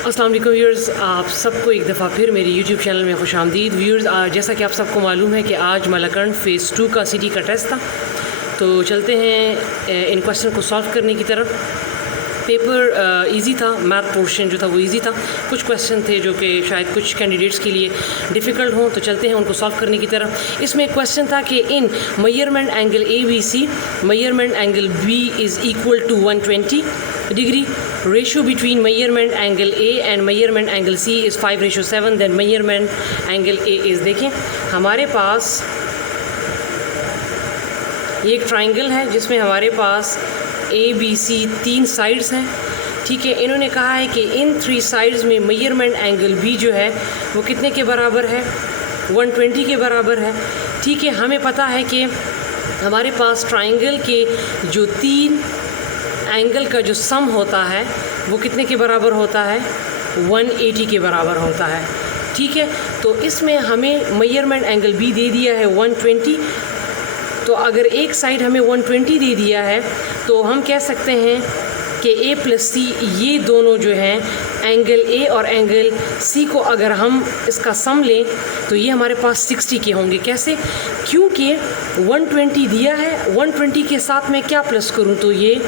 अस्सलाम वालेकुम व्यूअर्स, आप सबको एक दफ़ा फिर मेरे यूट्यूब चैनल में खुशामदीद। व्यूअर्स, जैसा कि आप सबको मालूम है कि आज मलाकंड फ़ेज़ 2 का सिटी का टेस्ट था, तो चलते हैं इन क्वेश्चन को सॉल्व करने की तरफ। पेपर इजी था, मैथ पोर्शन जो था वो इजी था। कुछ क्वेश्चन थे जो कि शायद कुछ कैंडिडेट्स के लिए डिफ़िकल्ट हों, तो चलते हैं उनको सॉल्व करने की तरफ। इसमें एक क्वेश्चन था कि in measurement angle ABC measurement angle B is equal to 120 degree, ratio between measurement angle A and measurement angle C is 5:7, then measurement angle A is, देखें हमारे पास ये एक ट्राइंगल है जिसमें हमारे पास ABC 3 साइड्स हैं, ठीक है। इन्होंने कहा है कि इन 3 साइड्स में मेजरमेंट एंगल B जो है वो कितने के बराबर है, 120 के बराबर है, ठीक है। हमें पता है कि हमारे पास ट्राइंगल के जो 3 एंगल का जो सम होता है वो कितने के बराबर होता है, 180 के बराबर होता है, ठीक है। तो इसमें हमें मेजरमेंट एंगल B दे दिया है 120, तो अगर एक साइड हमें 120 दे दिया है तो हम कह सकते हैं कि A प्लस C ये दोनों जो हैं एंगल A और एंगल C को अगर हम इसका सम लें तो ये हमारे पास 60 के होंगे। कैसे? क्योंकि 120 दिया है, 120 के साथ मैं क्या प्लस करूं तो ये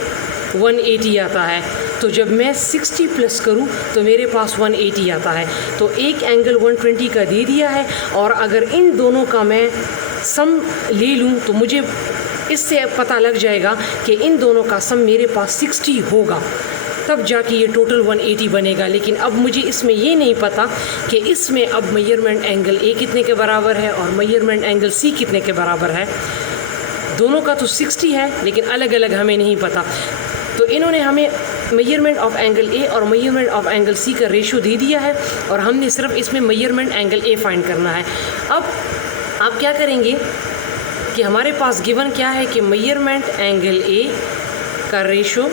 180 आता है, तो जब मैं 60 प्लस करूं तो मेरे पास 180 आता है। तो एक एंगल 120 का दे दिया है और अगर इन दोनों का मैं सम ले लूं तो मुझे इससे पता लग जाएगा कि इन दोनों का सम मेरे पास 60 होगा, तब जाके ये टोटल 180 बनेगा। लेकिन अब मुझे इसमें ये नहीं पता कि इसमें अब मेजरमेंट एंगल A कितने के बराबर है और मेजरमेंट एंगल C कितने के बराबर है। दोनों का तो 60 है लेकिन अलग अलग हमें नहीं पता। तो इन्होंने हमें मेजरमेंट ऑफ एंगल A और मेजरमेंट ऑफ एंगल C का रेशो दे दिया है और हमने सिर्फ इसमें मेजरमेंट एंगल A फाइंड करना है। अब आप क्या करेंगे कि हमारे पास गिवन क्या है कि मेजरमेंट एंगल A का रेशो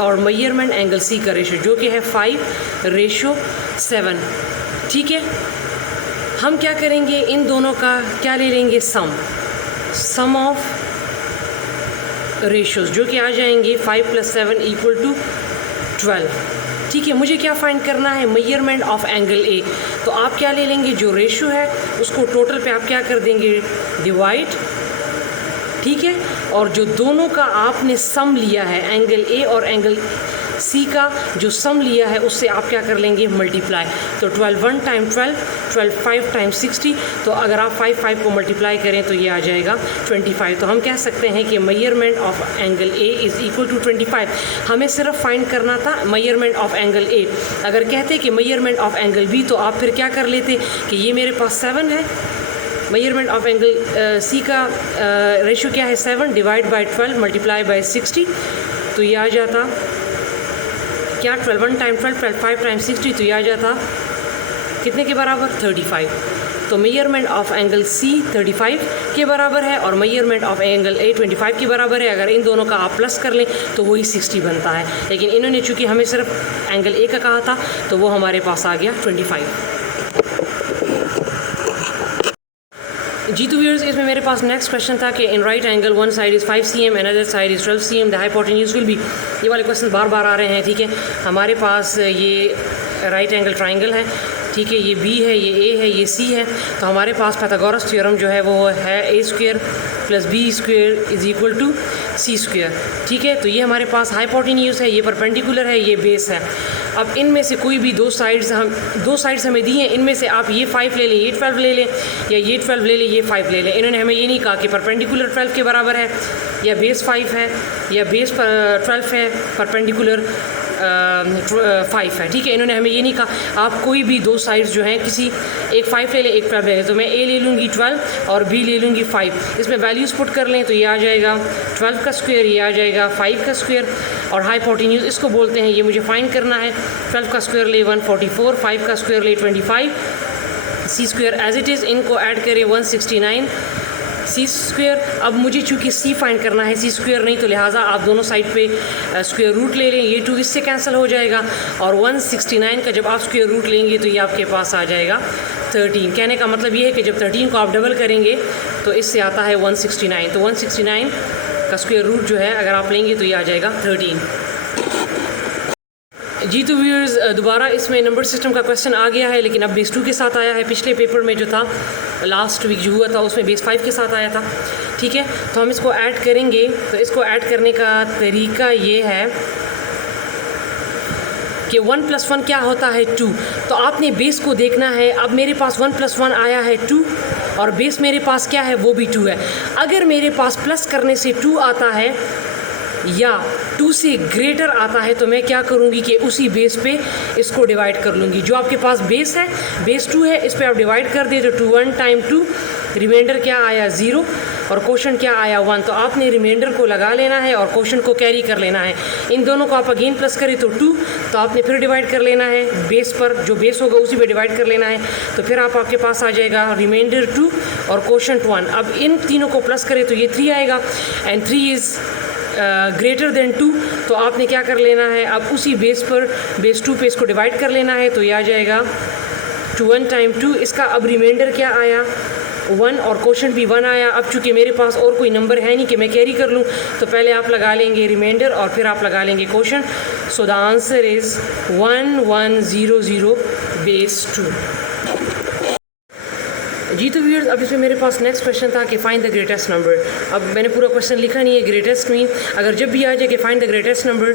और मेजरमेंट एंगल C का रेशो जो कि है 5:7, ठीक है। हम क्या करेंगे, इन दोनों का क्या ले लेंगे, सम ऑफ रेशोज़ जो कि आ जाएंगे 5 + 7 = 12, ठीक है। मुझे क्या फाइंड करना है, मेजरमेंट ऑफ एंगल A। तो आप क्या ले लेंगे, जो रेशो है उसको टोटल पे आप क्या कर देंगे, डिवाइड, ठीक है। और जो दोनों का आपने सम लिया है एंगल A और एंगल C का जो सम लिया है उससे आप क्या कर लेंगे, मल्टीप्लाई। तो 12 1 टाइम 12, 12 5 टाइम 60, तो अगर आप 5 को मल्टीप्लाई करें तो ये आ जाएगा 25। तो हम कह सकते हैं कि measurement of angle A is equal to 25। हमें सिर्फ फाइंड करना था मेजरमेंट ऑफ एंगल A। अगर कहते कि मेजरमेंट ऑफ एंगल B तो आप फिर क्या कर लेते कि ये मेरे पास 7 है, मेजरमेंट ऑफ एंगल C का रेशो क्या है, 7 डिवाइड बाई 12 मल्टीप्लाई बाई 60, तो ये आ जाता क्या, 12 1 टाइम 12, 12 5 टाइम 60, तो ये आ जाता कितने के बराबर, 35। तो मेजरमेंट ऑफ एंगल C 35 के बराबर है और मेजरमेंट ऑफ एंगल A 25 के बराबर है। अगर इन दोनों का आप प्लस कर लें तो वही 60 बनता है, लेकिन इन्होंने चूँकि हमें सिर्फ एंगल A का कहा था तो वो हमारे पास आ गया 25। जी तो व्यूअर्स, इसमें मेरे पास नेक्स्ट क्वेश्चन था कि in right angle one side is 5 cm and other side is 12 cm, the hypotenuse will be. ये वाले क्वेश्चन बार बार आ रहे हैं, ठीक है। हमारे पास ये राइट एंगल ट्राइंगल है, ठीक है, ये B है, ये A है, ये C है। तो हमारे पास पाइथागोरस थ्योरम जो है वो है A² + B² = C², ठीक है। तो ये हमारे पास हाइपोटेन्यूज है, ये परपेंडिकुलर है, ये बेस है। अब इनमें से कोई भी दो साइड्स हमें दी हैं, इनमें से आप ये 5 ले लें, ये 12 ले लें, या ये 12 ले लें, ये 5 ले लें। इन्होंने हमें ये नहीं कहा कि परपेंडिकुलर 12 के बराबर है या बेस 5 है या बेस 12 है, परपेंडिकुलर 5 है, ठीक है। इन्होंने हमें ये नहीं कहा। आप कोई भी दो साइड्स जो हैं, किसी एक 5 ले लें, एक 12 ले लें, तो मैं A ले लूँगी 12 और B ले लूँगी 5। इसमें वैल्यूज़ पुट कर लें तो ये आ जाएगा 12 का स्क्वायर, ये आ जाएगा 5 का स्क्वायर, और हाइपोटेन्यूज इसको बोलते हैं। ये मुझे फाइंड करना है, 12 का स्क्वायर ले 144, 5 का स्क्वायर ले 25, C² एज इट इज़, इनको ऐड करें 169 C²। अब मुझे चूँकि C फाइंड करना है, C² नहीं, तो लिहाजा आप दोनों साइड पे स्क्वायर रूट ले लें, ये 2 इससे कैंसिल हो जाएगा, और 169 का जब आप स्क्वायर रूट लेंगे तो ये आपके पास आ जाएगा 13। कहने का मतलब ये है कि जब 13 को आप डबल करेंगे तो इससे आता है 169। तो 169 का स्क्वायर रूट जो है अगर आप लेंगे तो ये आ जाएगा 13। जी तो व्यूअर्स दोबारा इसमें नंबर सिस्टम का क्वेश्चन आ गया है, लेकिन अब बेस 2 के साथ आया है। पिछले पेपर में जो था लास्ट वीक जो हुआ था उसमें बेस 5 के साथ आया था। ठीक है, तो हम इसको ऐड करेंगे। तो इसको ऐड करने का तरीका ये है कि 1 + 1 क्या होता है 2। तो आपने बेस को देखना है। अब मेरे पास 1 + 1 आया है 2 और बेस मेरे पास क्या है वो भी 2 है। अगर मेरे पास प्लस करने से 2 आता है या 2 से ग्रेटर आता है तो मैं क्या करूँगी कि उसी बेस पे इसको डिवाइड कर लूँगी। जो आपके पास बेस है, बेस 2 है, इस पर आप डिवाइड कर दें तो 2 1 टाइम 2, रिमाइंडर क्या आया 0 और क्वोशंट क्या आया 1। तो आपने रिमाइंडर को लगा लेना है और क्वोशंट को कैरी कर लेना है। इन दोनों को आप अगेन प्लस करें तो 2, तो आपने फिर डिवाइड कर लेना है बेस पर, जो बेस होगा उसी पे डिवाइड कर लेना है। तो फिर आपके पास आ जाएगा रिमाइंडर 2 और क्वोशंट 1। अब इन तीनों को प्लस करें तो ये 3 आएगा एंड 3 इज़ ग्रेटर देन 2। तो आपने क्या कर लेना है, अब उसी बेस पर बेस 2 पे इसको डिवाइड कर लेना है। तो ये आ जाएगा 2 1 टाइम 2। इसका अब रिमाइंडर क्या आया 1 और क्वोशंट भी 1 आया। अब चूँकि मेरे पास और कोई नंबर है नहीं कि मैं कैरी कर लूँ, तो पहले आप लगा लेंगे रिमाइंडर और फिर आप लगा लेंगे quotient. So the answer is 1 1 0 0 base 2। जी तो व्यूअर्स अब इसमें मेरे पास नेक्स्ट क्वेश्चन था कि फाइंड द ग्रेटेस्ट नंबर। अब मैंने पूरा क्वेश्चन लिखा नहीं है। ग्रेटेस्ट मीन अगर जब भी आ जाए कि फाइंड द ग्रेटेस्ट नंबर,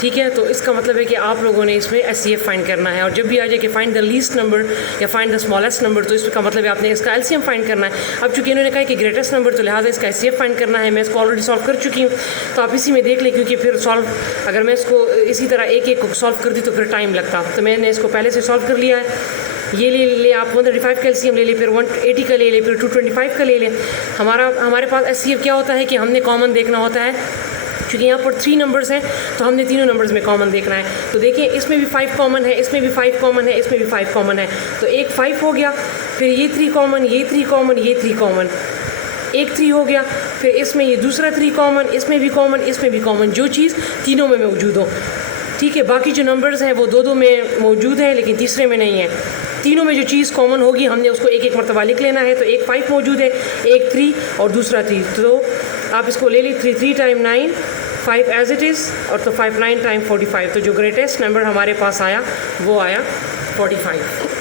ठीक है, तो इसका मतलब है कि आप लोगों ने इसमें SCF फाइंड करना है। और जब भी आ जाए कि फाइंड द लीस्ट नंबर या फाइंड द स्मॉलेस्ट नंबर, तो इसका मतलब है आपने इसका LCM फाइंड करना है। अब चूँकि इन्होंने कहा कि ग्रेटेस्ट नंबर, तो लिहाजा इसका SCF फाइंड करना है। मैं इसको ऑलरेडी सॉल्व कर चुकी हूँ, तो आप इसी में देख लें, क्योंकि फिर सॉल्व अगर मैं इसको इसी तरह एक एक को सॉल्व कर दी तो फिर टाइम लगता। तो मैंने इसको पहले से सॉल्व कर लिया है। ये ले ले आप 135 का LCM ले लें, फिर 180 का ले लें, फिर 225 का ले लें। हमारे पास SCF क्या होता है कि हमने कॉमन देखना होता है। क्योंकि यहाँ पर 3 नंबर्स हैं तो हमने तीनों नंबर्स में कॉमन देखना है। तो देखिए इसमें भी 5 कॉमन है, इसमें भी 5 कॉमन है, इसमें भी 5 कॉमन है। तो एक 5 हो गया, फिर ये 3 कॉमन, ये 3 कॉमन, ये 3 कॉमन, एक 3 हो गया। फिर इसमें ये दूसरा 3 कॉमन, इसमें भी कॉमन, इसमें भी कॉमन, जो चीज़ तीनों में मौजूद हो। ठीक है, बाकी जो नंबर्स हैं वो 2 में मौजूद है लेकिन तीसरे में नहीं है। तीनों में जो चीज़ कॉमन होगी हमने उसको एक एक मरतबा लिख लेना है। तो एक 5 मौजूद है, एक 3 और दूसरा 3। तो आप इसको ले ली 3 3 टाइम 9, 5 एज इट इज़, और तो 5 9 टाइम 45। तो जो ग्रेटेस्ट नंबर हमारे पास आया वो आया 45।